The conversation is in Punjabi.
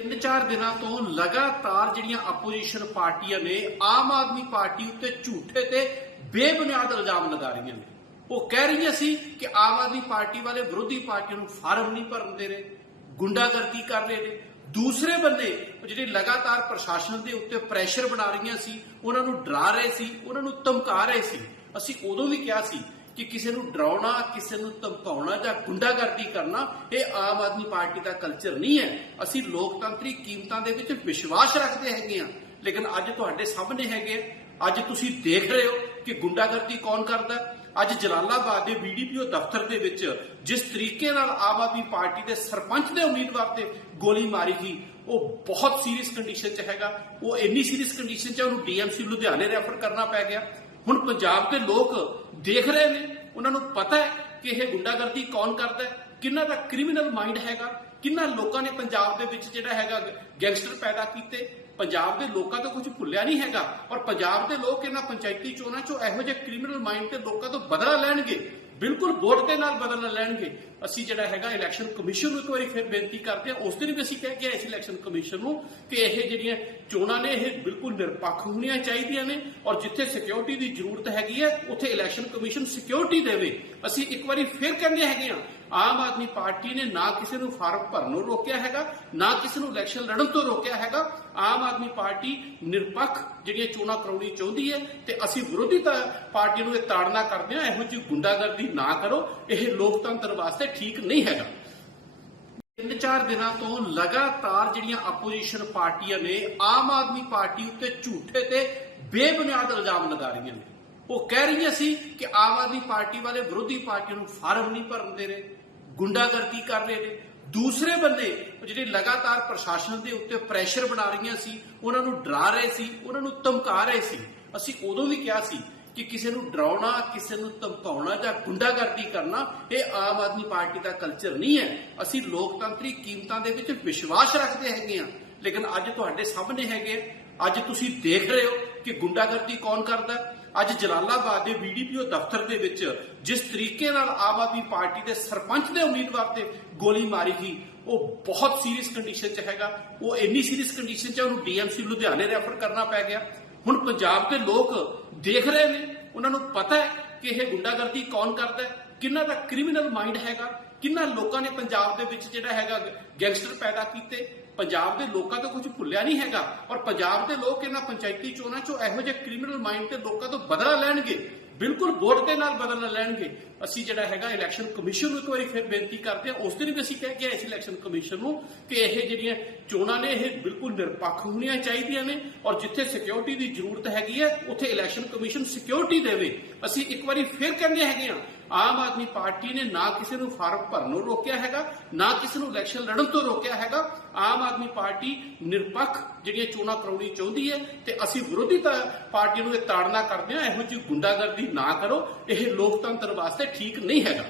ਤਿੰਨ ਚਾਰ ਦਿਨਾਂ ਤੋਂ ਲਗਾਤਾਰ ਜਿਹੜੀਆਂ ਆਪੋਜੀਸ਼ਨ ਪਾਰਟੀਆਂ ਨੇ, ਆਮ ਆਦਮੀ ਪਾਰਟੀ ਉੱਤੇ ਝੂਠੇ ਤੇ ਬੇਬੁਨਿਆਦ ਇਲਜ਼ਾਮ ਲਗਾ ਰਹੀਆਂ ਨੇ। ਉਹ ਕਹਿ ਰਹੀਆਂ ਸੀ ਕਿ ਆਮ ਆਦਮੀ ਪਾਰਟੀ ਵਾਲੇ ਵਿਰੋਧੀ ਪਾਰਟੀਆਂ ਨੂੰ ਫਾਰਮ ਨਹੀਂ ਭਰਨ ਦੇ ਰਹੇ, ਗੁੰਡਾਗਰਦੀ ਕਰ ਰਹੇ ਨੇ। ਦੂਸਰੇ ਬੰਦੇ ਜਿਹੜੇ ਲਗਾਤਾਰ ਪ੍ਰਸ਼ਾਸਨ ਦੇ ਉੱਤੇ ਪ੍ਰੈਸ਼ਰ ਬਣਾ ਰਹੀਆਂ ਸੀ, ਉਹਨਾਂ ਨੂੰ ਡਰਾ ਰਹੇ ਸੀ, ਉਹਨਾਂ ਨੂੰ ਧਮਕਾ ਰਹੇ ਸੀ। ਅਸੀਂ ਉਦੋਂ ਵੀ ਕਿਹਾ ਸੀ ਕਿ ਕਿਸੇ ਨੂੰ ਡਰਾਉਣਾ, ਕਿਸੇ ਨੂੰ ਧਮਕਾਉਣਾ ਜਾਂ ਗੁੰਡਾਗਰਦੀ ਕਰਨਾ, ਇਹ ਆਮ ਆਦਮੀ ਪਾਰਟੀ ਦਾ ਕਲਚਰ ਨਹੀਂ ਹੈ। ਅਸੀਂ ਲੋਕਤੰਤਰੀ ਕੀਮਤਾਂ ਦੇ ਵਿੱਚ ਵਿਸ਼ਵਾਸ ਰੱਖਦੇ ਹੈਗੇ ਆ ਲੇਕਿਨ ਅੱਜ ਤੁਹਾਡੇ ਸਾਹਮਣੇ ਹੈਗੇ। ਅੱਜ ਤੁਸੀਂ ਦੇਖ ਰਹੇ ਹੋ ਕਿ ਗੁੰਡਾਗਰਦੀ ਕੌਣ ਕਰਦਾ ਅੱਜ ਜਲਾਲਾਬਾਦ ਦੇ ਬੀਡੀਪੀਓ ਦਫ਼ਤਰ ਦੇ ਵਿੱਚ ਜਿਸ ਤਰੀਕੇ ਨਾਲ ਆਮ ਆਦਮੀ ਪਾਰਟੀ ਦੇ ਸਰਪੰਚ ਦੇ ਉਮੀਦਵਾਰ ਤੇ ਗੋਲੀ ਮਾਰੀ ਗਈ, ਉਹ ਬਹੁਤ ਸੀਰੀਅਸ ਕੰਡੀਸ਼ਨ 'ਚ ਹੈਗਾ। ਉਹ ਇੰਨੀ ਸੀਰੀਅਸ ਕੰਡੀਸ਼ਨ 'ਚ ਉਹਨੂੰ ਡੀਐਮਸੀ ਲੁਧਿਆਣੇ ਰੈਫਰ ਕਰਨਾ ਪੈ ਗਿਆ। ਹੁਣ ਪੰਜਾਬ ਦੇ ਲੋਕ ਦੇਖ ਰਹੇ ਨੇ, ਉਹਨਾਂ ਨੂੰ ਪਤਾ ਹੈ ਕਿ ਇਹ ਗੁੰਡਾਗਰਦੀ ਕੌਣ ਕਰਦਾ ਹੈ, ਕਿੰਨਾ ਦਾ ਕ੍ਰਿਮੀਨਲ ਮਾਈਂਡ ਹੈਗਾ, ਕਿੰਨਾ ਲੋਕਾਂ ਨੇ ਪੰਜਾਬ ਦੇ ਵਿੱਚ ਜਿਹੜਾ ਹੈਗਾ ਗੈਂਗਸਟਰ ਪੈਦਾ ਕੀਤੇ। ਪੰਜਾਬ ਦੇ ਲੋਕਾਂ ਤੋਂ ਕੁਝ ਭੁੱਲਿਆ ਨਹੀਂ ਹੈਗਾ ਔਰ ਪੰਜਾਬ ਦੇ ਲੋਕ ਇਹਨਾਂ ਪੰਚਾਇਤੀ ਚੋਣਾਂ 'ਚੋਂ ਇਹੋ ਜਿਹੇ ਕ੍ਰਿਮੀਨਲ ਮਾਈਂਡ ਤੇ ਲੋਕਾਂ ਤੋਂ ਬਦਲਾ ਲੈਣਗੇ। ਬਿਲਕੁਲ ਵੋਟ ਦੇ ਨਾਲ ਬਦਲ ਲੈਣਗੇ। ਅਸੀਂ ਜਿਹੜਾ ਹੈਗਾ ਇਲੈਕਸ਼ਨ ਕਮਿਸ਼ਨ ਨੂੰ ਇੱਕ ਵਾਰੀ ਫਿਰ ਬੇਨਤੀ ਕਰਦੇ ਹਾਂ। ਉਸ ਦਿਨ ਵੀ ਅਸੀਂ ਕਹਿ ਕੇ ਇਸ ਇਲੈਕਸ਼ਨ ਕਮਿਸ਼ਨ ਨੂੰ ਕਿ ਇਹ ਜਿਹੜੀਆਂ ਚੋਣਾਂ ਨੇ, ਇਹ ਬਿਲਕੁਲ ਨਿਰਪੱਖ ਹੋਣੀਆਂ ਚਾਹੀਦੀਆਂ ਨੇ ਔਰ ਜਿੱਥੇ ਸਿਕਿਉਰਿਟੀ ਦੀ ਜ਼ਰੂਰਤ ਹੈਗੀ ਹੈ, ਉੱਥੇ ਇਲੈਕਸ਼ਨ ਕਮਿਸ਼ਨ ਸਿਕਿਉਰਿਟੀ ਦੇਵੇ। ਅਸੀਂ ਇੱਕ ਵਾਰੀ ਫਿਰ ਕਹਿੰਦੇ ਹੈਗੇ ਹਾਂ, ਆਮ ਆਦਮੀ ਪਾਰਟੀ ਨੇ ਨਾ ਕਿਸੇ ਨੂੰ ਫਾਰਮ ਭਰਨੋਂ ਰੋਕਿਆ ਹੈਗਾ, ਨਾ ਕਿਸੇ ਨੂੰ ਇਲੈਕਸ਼ਨ ਲੜਨ ਤੋਂ ਰੋਕਿਆ ਹੈਗਾ। ਆਮ ਆਦਮੀ ਪਾਰਟੀ ਨਿਰਪੱਖ ਜਿਹੜੀਆਂ ਚੋਣਾਂ ਕਰਾਉਣੀ ਚਾਹੁੰਦੀ ਹੈ ਤੇ ਅਸੀਂ ਵਿਰੋਧੀ ਪਾਰਟੀ ਨੂੰ ਇਹ ਤਾੜਨਾ ਕਰਦੇ ਹਾਂ, ਇਹੋ ਜਿਹੀ ਗੁੰਡਾਗਰਦੀ ਨਾ ਕਰੋ, ਇਹ ਲੋਕਤੰਤਰ ਵਾਸਤੇ ਠੀਕ ਨਹੀਂ ਹੈਗਾ। ਤਿੰਨ ਚਾਰ ਦਿਨਾਂ ਤੋਂ ਲਗਾਤਾਰ ਜਿਹੜੀਆਂ ਆਪੋਜੀਸ਼ਨ ਪਾਰਟੀਆਂ ਨੇ, ਆਮ ਆਦਮੀ ਪਾਰਟੀ ਉੱਤੇ ਝੂਠੇ ਤੇ ਬੇਬੁਨਿਆਦ ਇਲਜ਼ਾਮ ਲਗਾ ਰਹੀਆਂ ਨੇ। ਉਹ ਕਹਿ ਰਹੀਆਂ ਸੀ ਕਿ ਆਮ ਆਦਮੀ ਪਾਰਟੀ ਵਾਲੇ ਵਿਰੋਧੀ ਪਾਰਟੀਆਂ ਨੂੰ ਫਾਰਮ ਨਹੀਂ ਭਰਨ ਦੇ ਰਹੇ, ਗੁੰਡਾਗਰਦੀ ਕਰ ਰਹੇ ਨੇ। ਦੂਸਰੇ ਬੰਦੇ ਜਿਹੜੇ ਲਗਾਤਾਰ ਪ੍ਰਸ਼ਾਸਨ ਦੇ ਉੱਤੇ ਪ੍ਰੈਸ਼ਰ ਬਣਾ ਰਹੀਆਂ ਸੀ, ਉਹਨਾਂ ਨੂੰ ਡਰਾ ਰਹੇ ਸੀ, ਉਹਨਾਂ ਨੂੰ ਧਮਕਾ ਰਹੇ ਸੀ। ਅਸੀਂ ਉਦੋਂ ਵੀ ਕਿਹਾ ਸੀ ਕਿ ਕਿਸੇ ਨੂੰ ਡਰਾਉਣਾ, ਕਿਸੇ ਨੂੰ ਧਮਕਾਉਣਾ ਜਾਂ ਗੁੰਡਾਗਰਦੀ ਕਰਨਾ, ਇਹ ਆਮ ਆਦਮੀ ਪਾਰਟੀ ਦਾ ਕਲਚਰ ਨਹੀਂ ਹੈ। ਅਸੀਂ ਲੋਕਤੰਤਰੀ ਕੀਮਤਾਂ ਦੇ ਵਿੱਚ ਵਿਸ਼ਵਾਸ ਰੱਖਦੇ ਹੈਗੇ ਆ ਲੇਕਿਨ ਅੱਜ ਤੁਹਾਡੇ ਸਾਹਮਣੇ ਹੈਗੇ ਆ। ਅੱਜ ਤੁਸੀਂ ਦੇਖ ਰਹੇ ਹੋ ਕਿ ਗੁੰਡਾਗਰਦੀ ਕੌਣ ਕਰਦਾ ਅੱਜ ਜਲਾਲਾਬਾਦ ਦੇ ਬੀਡੀਪੀਓ ਦਫ਼ਤਰ ਦੇ ਵਿੱਚ ਜਿਸ ਤਰੀਕੇ ਨਾਲ ਆਮ ਆਦਮੀ ਪਾਰਟੀ ਦੇ ਸਰਪੰਚ ਦੇ ਉਮੀਦਵਾਰ ਤੇ ਗੋਲੀ ਮਾਰੀ ਗਈ, ਉਹ ਬਹੁਤ ਸੀਰੀਅਸ ਕੰਡੀਸ਼ਨ 'ਚ ਹੈਗਾ। ਉਹ ਇੰਨੀ ਸੀਰੀਅਸ ਕੰਡੀਸ਼ਨ 'ਚ ਉਹਨੂੰ ਡੀਐਮਸੀ ਲੁਧਿਆਣੇ ਰੈਫਰ ਕਰਨਾ ਪੈ ਗਿਆ। ਹੁਣ ਪੰਜਾਬ ਦੇ ਲੋਕ ਦੇਖ ਰਹੇ ਨੇ, ਉਹਨਾਂ ਨੂੰ ਪਤਾ ਹੈ ਕਿ ਇਹ ਗੁੰਡਾਗਰਦੀ ਕੌਣ ਕਰਦਾ ਹੈ? ਕਿੰਨਾ ਦਾ ਕ੍ਰਿਮੀਨਲ ਮਾਈਂਡ ਹੈਗਾ, ਕਿੰਨਾ ਲੋਕਾਂ ਨੇ ਪੰਜਾਬ ਦੇ ਵਿੱਚ ਜਿਹੜਾ ਹੈਗਾ ਗੈਂਗਸਟਰ ਪੈਦਾ ਕੀਤੇ, ਪੰਜਾਬ ਦੇ ਲੋਕਾਂ ਤੋਂ ਕੁਝ ਭੁੱਲਿਆ ਨਹੀਂ ਹੈਗਾ ਔਰ ਪੰਜਾਬ ਦੇ ਲੋਕ ਇਹਨਾਂ ਪੰਚਾਇਤੀ ਚੋਣਾਂ 'ਚੋਂ ਇਹੋ ਜਿਹੇ ਕ੍ਰਿਮੀਨਲ ਮਾਈਂਡ ਤੇ ਲੋਕਾਂ ਤੋਂ ਬਦਲਾ ਲੈਣਗੇ। ਬਿਲਕੁਲ ਵੋਟ ਦੇ ਨਾਲ ਬਦਲ ਲੈਣਗੇ। ਅਸੀਂ ਜਿਹੜਾ ਹੈਗਾ ਇਲੈਕਸ਼ਨ ਕਮਿਸ਼ਨ ਨੂੰ ਇੱਕ ਵਾਰੀ ਫਿਰ ਬੇਨਤੀ ਕਰਦੇ ਹਾਂ, ਉਸ ਦਿਨ ਵੀ ਅਸੀਂ ਕਹਿ ਕੇ ਇਸ ਇਲੈਕਸ਼ਨ ਕਮਿਸ਼ਨ ਨੂੰ ਕਿ ਇਹ ਜਿਹੜੀਆਂ ਚੋਣਾਂ ਨੇ, ਇਹ ਬਿਲਕੁਲ ਨਿਰਪੱਖ ਹੋਣੀਆਂ ਚਾਹੀਦੀਆਂ ਨੇ ਔਰ ਜਿੱਥੇ ਸਿਕਿਉਰਿਟੀ ਦੀ ਜ਼ਰੂਰਤ ਹੈਗੀ ਹੈ, ਉੱਥੇ ਇਲੈਕਸ਼ਨ ਕਮਿਸ਼ਨ ਸਿਕਿਉਰਿਟੀ ਦੇਵੇ। ਅਸੀਂ ਇੱਕ ਵਾਰੀ ਫਿਰ ਕਹਿੰਦੇ ਹੈਗੇ ਹਾਂ, ਆਮ ਆਦਮੀ ਪਾਰਟੀ ਨੇ ਨਾ ਕਿਸੇ ਨੂੰ ਫਾਰਮ ਭਰਨ ਨੂੰ ਰੋਕਿਆ ਹੈਗਾ, ਨਾ ਕਿਸੇ ਨੂੰ ਇਲੈਕਸ਼ਨ ਲੜਨ ਤੋਂ ਰੋਕਿਆ ਹੈਗਾ। ਆਮ ਆਦਮੀ ਪਾਰਟੀ ਨਿਰਪੱਖ ਜਿਹੜੀਆਂ ਚੋਣਾਂ ਕਰਾਉਣੀ ਚਾਹੁੰਦੀ ਹੈ ਤੇ ਅਸੀਂ ਵਿਰੋਧੀ ਤਾਂ ਪਾਰਟੀ ਨੂੰ ਇਹ ਤਾੜਨਾ ਕਰਦੇ ਹਾਂ, ਇਹੋ ਜਿਹੀ ਗੁੰਡਾਗਰਦੀ ਨਾ ਕਰੋ ਇਹ ਲੋਕਤੰਤਰ ਵਾਸਤੇ ਠੀਕ ਨਹੀਂ ਹੈਗਾ।